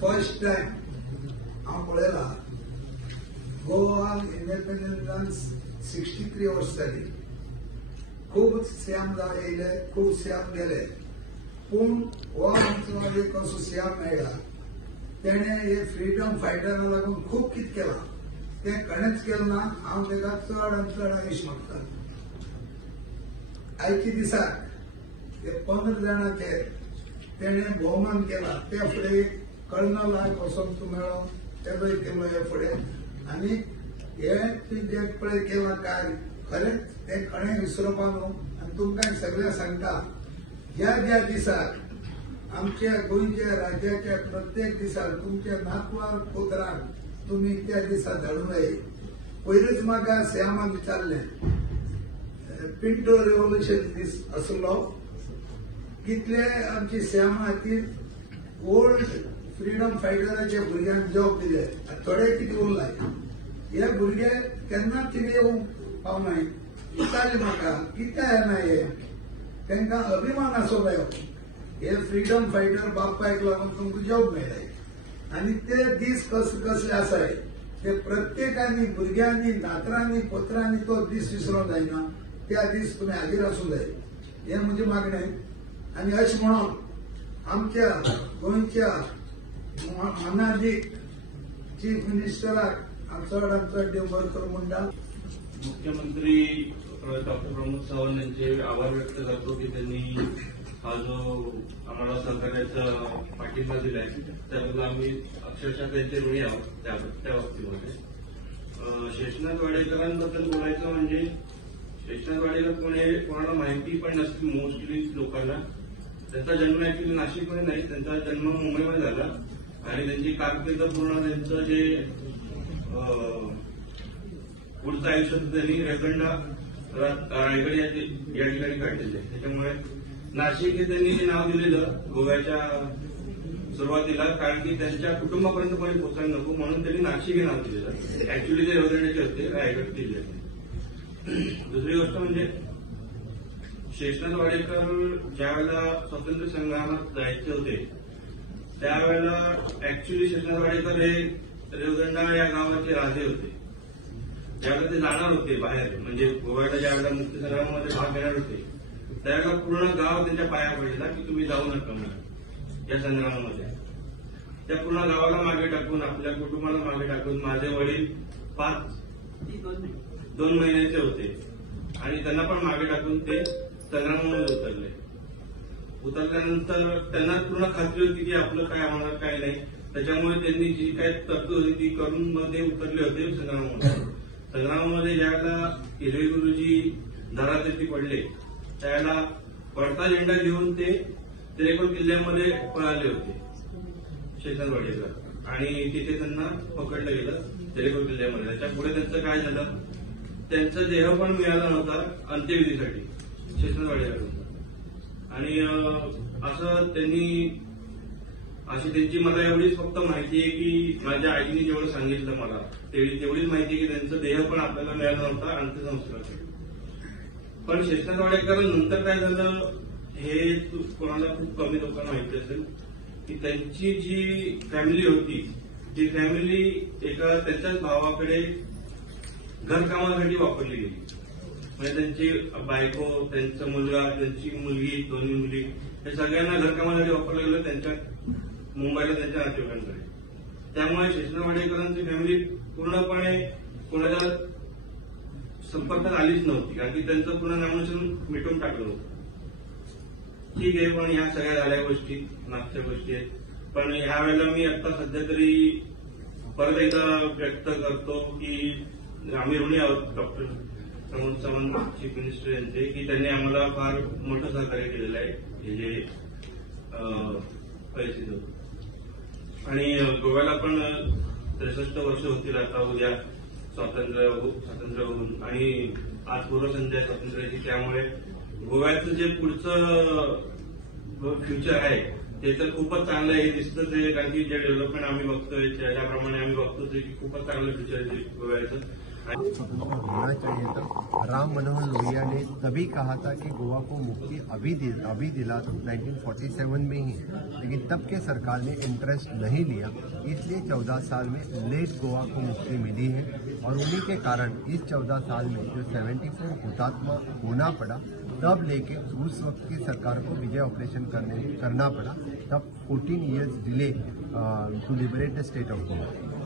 First time हांव पळयला Goa independence 63 वर्स जाली. खूब सीएम येयले, खूब सीएम गेले, पूण हो आमचो एक असो सीएम मेळ्ळा तेणे हे फ्रीडम फायटरांक लागून खूब कितें केलां तें कोणेच केलें ना. हांव ताका चड आनी चड आयुश्य मागता. आयच्या दिसाक ते 15 जाणांचेर तेणे भोवमान केला. ते फुडें कर्नलाक वसंत मेळ्ळो, तेजोय केलो हे फुडें. आनी हे जे पळय केलां कार्य खरेंच ते खणें विसरपा न्हू. आनी तुमकां सगळें सांगता, ज्या ज्या दिसाक आमच्या गोंयच्या राज्याच्या प्रत्येक दिसाक तुमच्या नातवाक पुत्रांक तुम्ही त्या दिसा धाडून ये. पयलींच म्हाका सीएमान विचारलें, पिंटो रेव्होल्युशन दीस आसलो, कितले आमच्या सीएमा खातीर ओल्ड फ्रीडम फायटराच्या भुरग्यांक जॉब दिले, थोडे कितें उरलाय. हे भुरगे केन्नाच तिथे येवंक पावनाय. विचारले म्हाका कित्याक येना हे. तांकां अभिमान आसूंक जायो, हे फ्रीडम फायटर बापायक लागून तुमकां जॉब मेळ्ळाय. आनी ते दीस कसले आसाय ते प्रत्येकानी भुरग्यांनी नातरांनी पुत्रांनी तो दीस विसरूंक जायना. त्या दीस तुम्ही हाजीर आसूंक जाय. हे म्हजें मागणें. आनी अशें म्हणून आमच्या गोंयच्या मानादीक चीफ मिनिस्टराक चड आनी चड देव बरें करूं म्हणटा. मुख्यमंत्री डॉक्टर प्रमोद सावंत यांचे आभार व्यक्त करतो की त्यांनी हा जो आम्हाला सहकार्याचा पाठिंबा दिलाय त्याबद्दल आम्ही अक्षरशः त्यांचे ऋणी आहोत. त्या बाबतीमध्ये शेषनाथ वाडेकरांबद्दल बोलायचं म्हणजे शेषनाथ वाडेकर कोणाला माहिती पण नसते मोस्टली लोकांना. त्यांचा जन्म ऍक्च्युली नाशिकमध्ये नाही, त्यांचा जन्म मुंबईमध्ये झाला आणि त्यांची कारकीर्द पूर्ण त्यांचं जे पुढचं आयुष्य त्यांनी रायगड या ठिकाणी काढलेलं आहे. त्याच्यामुळे नाशिक हे त्यांनी जे नाव दिलेलं गोव्याच्या सुरुवातीला, कारण की त्यांच्या कुटुंबापर्यंत कोणी पोहोचायला नको म्हणून त्यांनी नाशिक हे नाव दिलेलं. ऍक्च्युली ते रेव्हरंडाचे होते रायगड जिल्ह्यात. दुसरी गोष्ट म्हणजे शेषनाथ वाडेकर ज्यावेळेला स्वातंत्र्य संग्रामात जायचे होते त्यावेळेला ऍक्च्युली शेषनाथ वाडेकर हे रेवदंडा या गावाचे राजे होते. ज्यावेळेला ते जाणार होते बाहेर, म्हणजे गोव्याला ज्यावेळेला मुक्ती संग्रामामध्ये भाग घेणार होते त्यावेळेला पूर्ण गाव त्यांच्या पाया पडलेला की तुम्ही जाऊ नका म्हणून या संग्रामामध्ये. त्या पूर्ण गावाला मागे टाकून, आपल्या कुटुंबाला मागे टाकून माझे वडील 2 महिन्याचे होते आणि त्यांना पण मागे टाकून ते संग्रामामध्ये उतरले. उतरल्यानंतर त्यांना पूर्ण खात्री होती की आपलं काय होणार काय नाही. त्याच्यामुळे त्यांनी जी काय तरतूद होती ती करून मग ते उतरले होते संग्रामामध्ये. संग्रामामध्ये ज्यावेळेला हिरवे गुरुजी दारावरती पडले त्यावेळेला पडता झेंडा घेऊन ते तेरेकोट किल्ल्यामध्ये पळाले होते शेषनाथ वाडेकर आणि तिथे त्यांना पकडलं गेलं तेरेकोट किल्ल्यामध्ये. त्याच्या पुढे त्यांचं काय झालं, त्यांचा देह पण मिळाला नव्हता अंत्यविधीसाठी शेषनाथ वाडेकर. आणि असं त्यांनी अशी त्यांची मला एवढीच फक्त माहिती आहे की माझ्या आईने जेवढं सांगितलं मला तेवढीच माहिती आहे की त्यांचा देह पण आपल्याला मिळाला नव्हता अंत्यसंस्कारासाठी. पण शेषनाथ वाडेकर नंतर काय झालं हे कोणाला खूप कमी लोकांना माहिती असेल की त्यांची जी फॅमिली होती ती फॅमिली एका त्यांच्याच भावाकडे घरकामासाठी वापरली गेली. म्हणजे त्यांची बायको, त्यांचा मुलगा, त्यांची मुलगी, 2 मुली हे सगळ्यांना घरकामासाठी वापरलं गेलं त्यांच्या मुंबईला त्यांच्या नातेवाईकांकडे. त्यामुळे शेषनाथ वाडेकरांची फॅमिली पूर्णपणे कोणाच्या संपर्कात आलीच नव्हती, कारण की त्यांचं पूर्ण नामोनिशाण मिटून टाकलं होतं. ठीक आहे, पण ह्या सगळ्या झाल्या गोष्टी मागच्या गोष्टी आहेत. पण ह्या वेळेला मी आता सध्या तरी परत एकदा व्यक्त करतो की आम्ही ऋणी आहोत doctor Pramod Sawant chief minister यांचे की त्यांनी आम्हाला फार मोठं सहकार्य केलेलं आहे हे जे परिस्थिती होती. आणि गोव्याला पण 63 वर्ष होतील आता उद्या स्वातंत्र्य होऊन आणि आज पूर्वसंध्या स्वातंत्र्याची. त्यामुळे गोव्याचं जे पुढचं फ्युचर आहे ते तर खूपच चांगलं आहे हे दिसतंच आहे, कारण की जे डेव्हलपमेंट आम्ही बघतोय त्याप्रमाणे आम्ही बघतोच की खूपच चांगलं फ्युचर आहे गोव्याचं. होना चाहिए था। राम मनोहर लोहिया ने तभी कहा था कि गोवा को मुक्ति अभी दिला दो 1947 में ही, लेकिन तब के सरकार ने इंटरेस्ट नहीं लिया, इसलिए 14 साल में लेट गोवा को मुक्ति मिली है। और उन्हीं के कारण इस 14 साल में जो 74 हुतात्मा होना पड़ा, तब लेके उस वक्त की सरकार को विजय ऑपरेशन करना पड़ा, तब 14 years delay to liberate the state of Goa.